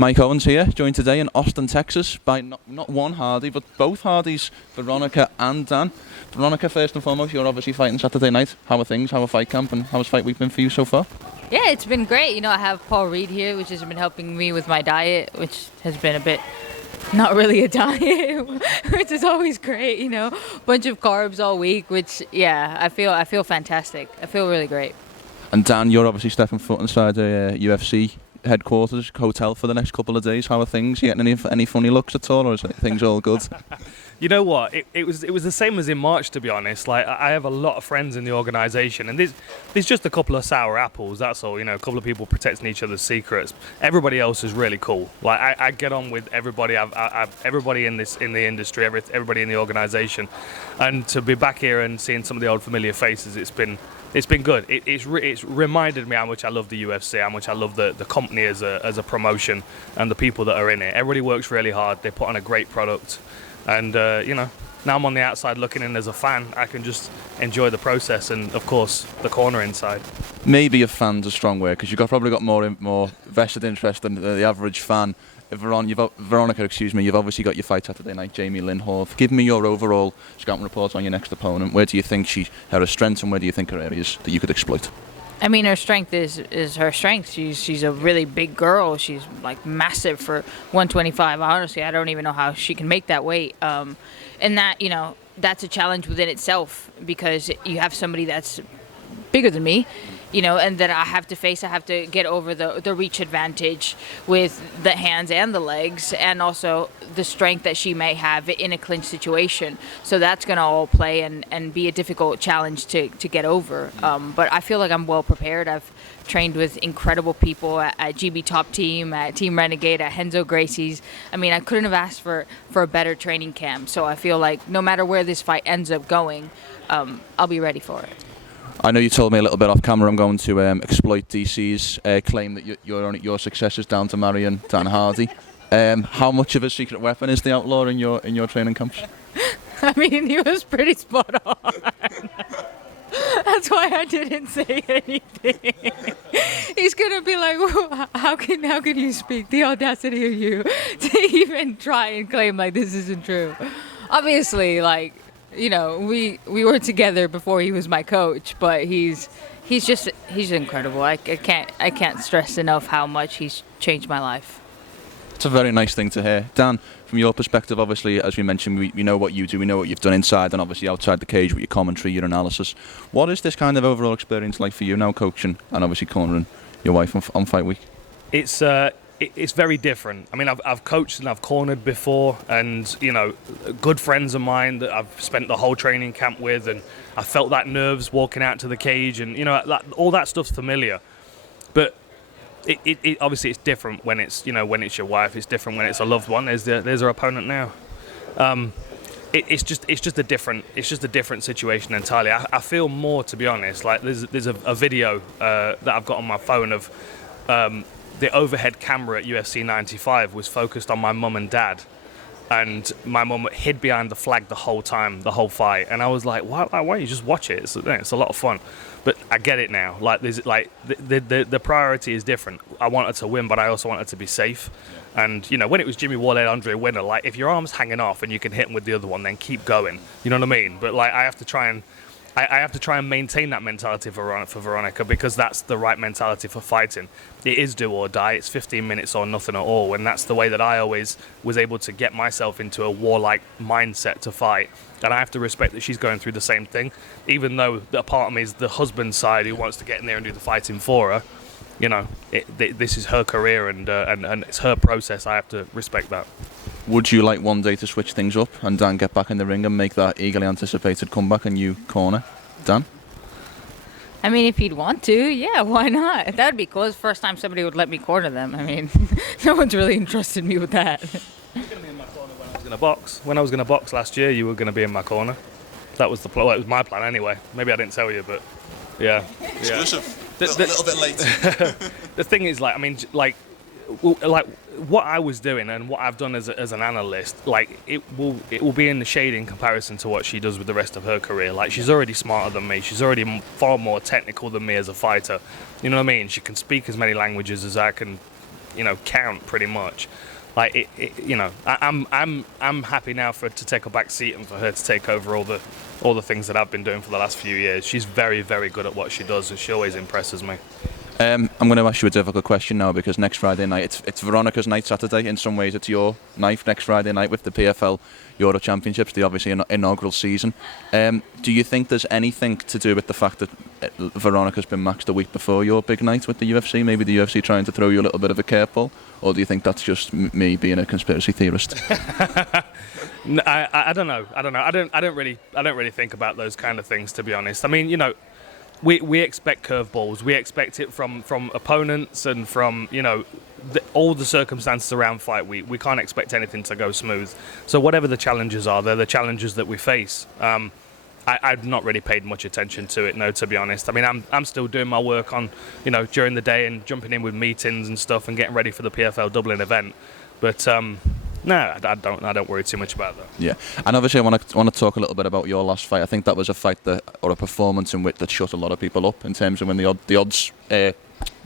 Mike Owens here, joined today in Austin, Texas by not one Hardy, but both Hardys, Veronica and Dan. Veronica, first and foremost, you're obviously fighting Saturday night. How are things? How are fight camp and how has fight week been for you so far? Yeah, it's been great. You know, I have Paul Reed here, which has been helping me with my diet, which has been a bit not really a diet, which is always great, you know. Bunch of carbs all week, which, yeah, I feel fantastic. I feel really great. And Dan, you're obviously stepping foot inside the UFC headquarters hotel for the next couple of days. How are things? You getting any funny looks at all, or is things all good? You know what? It was the same as in March, to be honest. Like, I have a lot of friends in the organisation, and there's just a couple of sour apples. That's all. You know, a couple of people protecting each other's secrets. Everybody else is really cool. Like, I get on with everybody. I've everybody in the industry, everybody in the organisation, and to be back here and seeing some of the old familiar faces, it's been good. It's reminded me how much I love the UFC, how much I love the company as a promotion, and the people that are in it. Everybody works really hard. They put on a great product. And, you know, now I'm on the outside looking in as a fan. I can just enjoy the process and, of course, the corner inside. Maybe a fan's a strong word, because you've probably got more vested interest than the average fan. Veronica, you've obviously got your fight Saturday night, Jamey Lyn Horth. Give me your overall scouting report on your next opponent. Where do you think her strengths and where do you think her areas that you could exploit? I mean, her strength is her strength. She's a really big girl. She's like massive for 125. Honestly, I don't even know how she can make that weight. And that, you know, that's a challenge within itself, because you have somebody that's bigger than me, you know, and that I have to face. I have to get over the reach advantage with the hands and the legs, and also the strength that she may have in a clinch situation. So that's going to all play and be a difficult challenge to get over. But I feel like I'm well prepared. I've trained with incredible people at GB Top Team, at Team Renegade, at Henzo Gracie's. I mean, I couldn't have asked for a better training camp. So I feel like no matter where this fight ends up going, I'll be ready for it. I know you told me a little bit off camera I'm going to exploit DC's claim that your success is down to marrying Dan Hardy. How much of a secret weapon is the outlaw in your training camps? I mean, he was pretty spot on. That's why I didn't say anything. He's gonna be like, how can you speak? The audacity of you to even try and claim like this isn't true. Obviously, like, you know, we were together before he was my coach, but he's incredible. I can't stress enough how much he's changed my life. It's a very nice thing to hear. Dan, from your perspective, obviously, as we mentioned, we know what you do, we know what you've done inside and obviously outside the cage with your commentary, your analysis. What is this kind of overall experience like for you now, coaching and obviously cornering your wife on fight week? It's very different. I mean, I've coached and I've cornered before, and, you know, good friends of mine that I've spent the whole training camp with, and I felt that nerves walking out to the cage, and, you know, all that stuff's familiar. But it obviously it's different when it's, you know, when it's your wife. It's different when it's a loved one. There's our opponent now. It's just a different situation entirely. I feel more, to be honest, like there's a video that I've got on my phone of the overhead camera at UFC 95 was focused on my mum and dad, and my mum hid behind the flag the whole time, the whole fight, and I was like, why don't you just watch it? It's a lot of fun. But I get it now. Like, there's like the priority is different. I want her to win, but I also want her to be safe. And, you know, when it was Jimmy Wale Andre winner, like, if your arm's hanging off and you can hit him with the other one, then keep going. You know what I mean? But like, I have to try and maintain that mentality for Veronica, because that's the right mentality for fighting. It is do or die. It's 15 minutes or nothing at all, and that's the way that I always was able to get myself into a warlike mindset to fight. And I have to respect that she's going through the same thing, even though a part of me is the husband's side who wants to get in there and do the fighting for her. You know, this is her career and it's her process. I have to respect that. Would you like one day to switch things up and Dan get back in the ring and make that eagerly anticipated comeback and you corner Dan? I mean, if he'd want to, yeah, why not? That would be cool. It's the first time somebody would let me corner them. I mean, no one's really entrusted me with that. You were going to be in my corner when I was going to box. When I was going to box last year, you were going to be in my corner. That was the plan. Well, it was my plan anyway. Maybe I didn't tell you, but yeah. Exclusive. A little bit late. The thing is, like, I mean, like what I was doing and what I've done as an analyst, like, it will be in the shade in comparison to what she does with the rest of her career. Like, she's already smarter than me. She's already far more technical than me as a fighter. You know what I mean? She can speak as many languages as I can count pretty much. Like I'm happy now for her to take a back seat and for her to take over all the things that I've been doing for the last few years. She's very, very good at what she does, and she always impresses me. I'm going to ask you a difficult question now, because next Friday night, it's Veronica's night Saturday. In some ways, it's your night next Friday night with the PFL Europe Championships, the obviously inaugural season. Do you think there's anything to do with the fact that Veronica's been matched a week before your big night with the UFC? Maybe the UFC trying to throw you a little bit of a curveball? Or do you think that's just me being a conspiracy theorist? I don't know. I don't really think about those kind of things, to be honest. I mean, we expect curveballs. We expect it from opponents and from all the circumstances around fight week. We can't expect anything to go smooth. So whatever the challenges are, they're the challenges that we face. I've not really paid much attention to it, no, to be honest. I mean, I'm still doing my work on during the day and jumping in with meetings and stuff and getting ready for the PFL Dublin event. But no, I don't worry too much about that. Yeah, and obviously I want to talk a little bit about your last fight. I think that was a fight or a performance in which that shut a lot of people up in terms of when the odds, in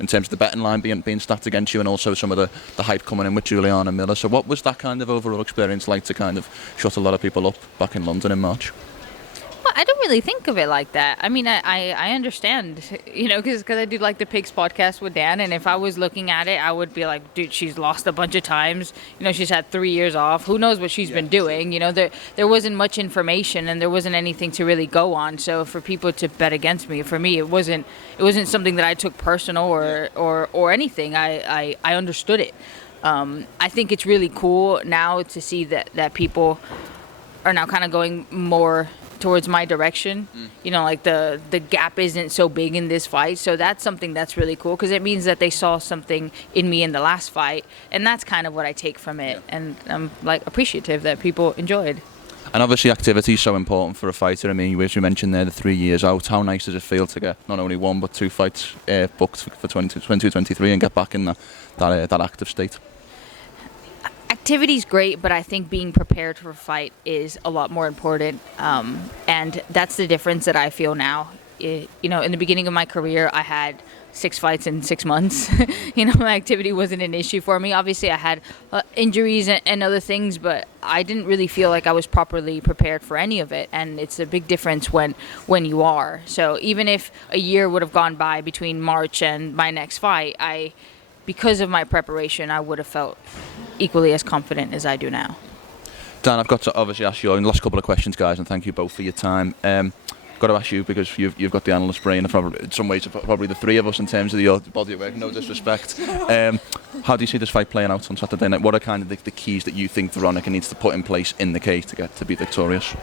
terms of the betting line being stacked against you, and also some of the hype coming in with Julianna Miller. So what was that kind of overall experience like to kind of shut a lot of people up back in London in March? Well, I don't really think of it like that. I mean, I understand, because I do like the Pigs podcast with Dan, and if I was looking at it, I would be like, dude, she's lost a bunch of times. She's had 3 years off. Who knows what she's been doing? There wasn't much information, and there wasn't anything to really go on. So for people to bet against me, for me, it wasn't something that I took personal or anything. I understood it. I think it's really cool now to see that people are now kind of going more towards my direction. Like the gap isn't so big in this fight, so that's something that's really cool, because it means that they saw something in me in the last fight, and that's kind of what I take from it. And I'm like appreciative that people enjoyed. And obviously activity is so important for a fighter. I mean, as you mentioned there, the 3 years out, how nice does it feel to get not only one but two fights booked for 2023 and get back in that active state? Activity's great, but I think being prepared for a fight is a lot more important, and that's the difference that I feel now. In the beginning of my career, I had 6 fights in 6 months. My activity wasn't an issue for me. Obviously, I had injuries and other things, but I didn't really feel like I was properly prepared for any of it, and it's a big difference when you are. So even if a year would have gone by between March and my next fight, because of my preparation, I would have felt equally as confident as I do now. Dan, I've got to obviously ask you the last couple of questions, guys, and thank you both for your time. Got to ask you, because you've got the analyst brain, in some ways probably the three of us in terms of your body work, no disrespect. How do you see this fight playing out on Saturday night? What are kind of the keys that you think Veronica needs to put in place in the case to be victorious?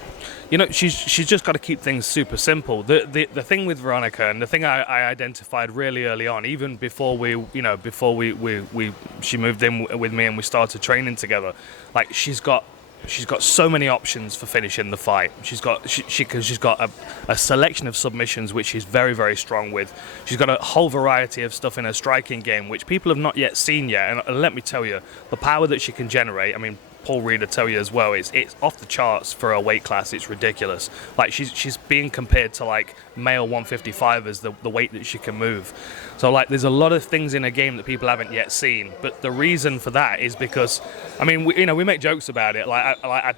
She's just got to keep things super simple. The thing with Veronica, and the thing I identified really early on, even before she moved in with me and we started training together, like she's got so many options for finishing the fight. She's got a selection of submissions which she's very, very strong with. She's got a whole variety of stuff in her striking game which people have not yet seen yet. And let me tell you, the power that she can generate. I mean, Paul Reed will tell you as well. It's off the charts for her weight class. It's ridiculous. Like she's being compared to like male 155 as the weight that she can move. So like there's a lot of things in her game that people haven't yet seen. But the reason for that is because, I mean, we make jokes about it. Like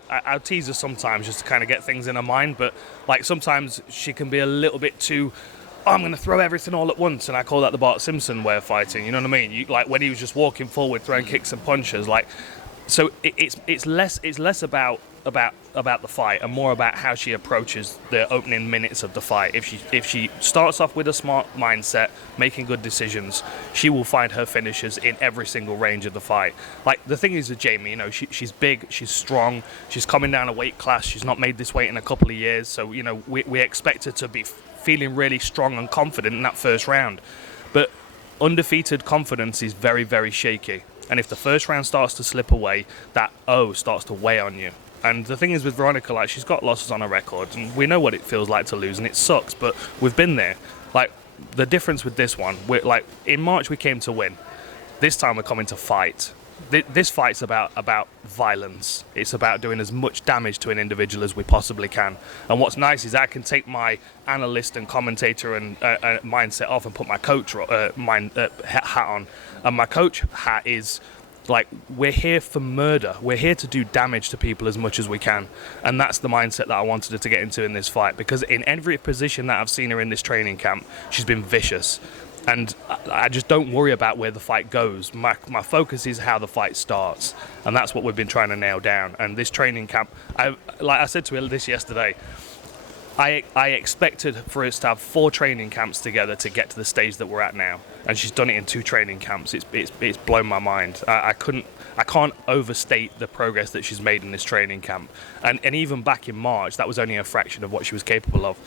I tease her sometimes just to kind of get things in her mind. But like sometimes she can be a little bit too, I'm going to throw everything all at once, and I call that the Bart Simpson way of fighting. You know what I mean? Like when he was just walking forward, throwing kicks and punches, like. So it's less about the fight and more about how she approaches the opening minutes of the fight. If she starts off with a smart mindset, making good decisions, she will find her finishes in every single range of the fight. Like the thing is with Jamey, she's big, she's strong, she's coming down a weight class. She's not made this weight in a couple of years, so we expect her to be feeling really strong and confident in that first round. But undefeated confidence is very, very shaky. And if the first round starts to slip away, that starts to weigh on you. And the thing is with Veronica, like she's got losses on her record, and we know what it feels like to lose, and it sucks, but we've been there. Like the difference with this one, we're like in March we came to win. This time we're coming to fight. this fight's about violence. It's about doing as much damage to an individual as we possibly can. And what's nice is I can take my analyst and commentator and mindset off and put my coach hat on. And my coach hat is like, we're here for murder. We're here to do damage to people as much as we can. And that's the mindset that I wanted her to get into in this fight, because in every position that I've seen her in this training camp, she's been vicious. And I just don't worry about where the fight goes. My focus is how the fight starts, and that's what we've been trying to nail down. And this training camp, like I said to her this yesterday, I expected for us to have 4 training camps together to get to the stage that we're at now, and she's done it in 2 training camps. It's blown my mind. I can't overstate the progress that she's made in this training camp, and even back in March, that was only a fraction of what she was capable of.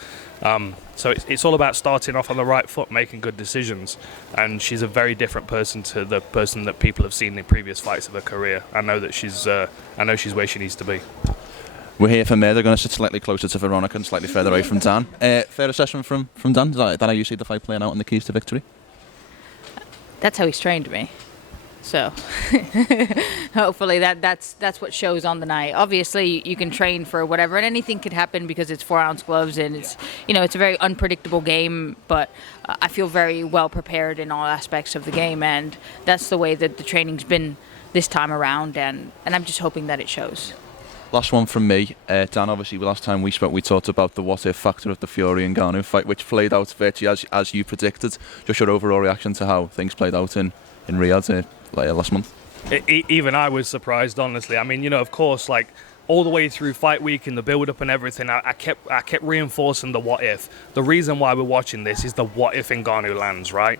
So it's all about starting off on the right foot, making good decisions, and she's a very different person to the person that people have seen in previous fights of her career. I know she's where she needs to be. We're here for May. They're going to sit slightly closer to Veronica and slightly further away from Dan. Fair assessment from Dan? Is that how you see the fight playing out and the keys to victory? That's how he's trained me. So hopefully that's what shows on the night. Obviously, you can train for whatever, and anything could happen because it's 4-ounce gloves, and it's it's a very unpredictable game. But I feel very well prepared in all aspects of the game, and that's the way that the training's been this time around, and I'm just hoping that it shows. Last one from me. Dan, obviously, last time we spoke, we talked about the what-if factor of the Fury and Ngannou fight, which played out virtually as you predicted. Just your overall reaction to how things played out in Riyadh last month? Even I was surprised, honestly. I mean, of course, like, all the way through fight week and the build-up and everything, I kept reinforcing the what-if. The reason why we're watching this is the what-if Ngannou lands, right?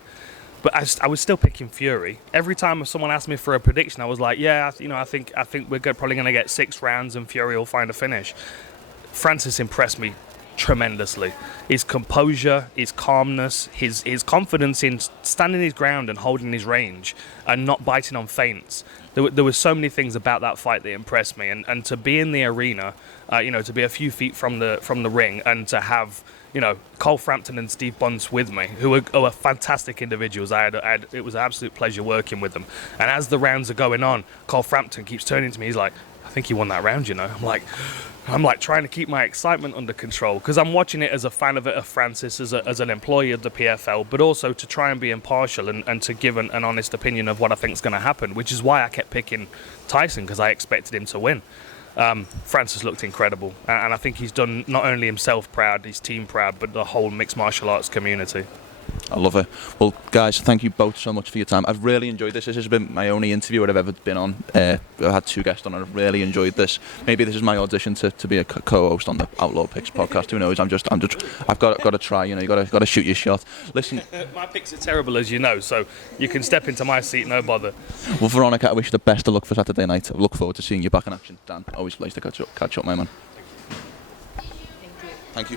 But I was still picking Fury. Every time someone asked me for a prediction, I was like, yeah, I think we're probably going to get 6 rounds and Fury will find a finish. Francis impressed me tremendously. His composure, his calmness, his confidence in standing his ground and holding his range and not biting on feints. There were so many things about that fight that impressed me. And to be in the arena, to be a few feet from the ring, and to have Cole Frampton and Steve Bunce with me, who are fantastic individuals. It was an absolute pleasure working with them. And as the rounds are going on, Cole Frampton keeps turning to me. He's like, I think you won that round, I'm like trying to keep my excitement under control, because I'm watching it as a fan of Francis, as an employee of the PFL, but also to try and be impartial and to give an honest opinion of what I think is going to happen, which is why I kept picking Tyson, because I expected him to win. Francis looked incredible, and I think he's done not only himself proud, his team proud, but the whole mixed martial arts community. I love it. Well, guys, thank you both so much for your time. I've really enjoyed this. This has been my only interview I've ever been on. I've had 2 guests on, and I've really enjoyed this. Maybe this is my audition to be a co-host on the Outlaw Picks podcast. Who knows? I've got to try. You got to shoot your shot. Listen, my picks are terrible, as you know, so you can step into my seat, no bother. Well, Veronica, I wish you the best of luck for Saturday night. I look forward to seeing you back in action. Dan, always nice to catch up, my man. Thank you. Thank you.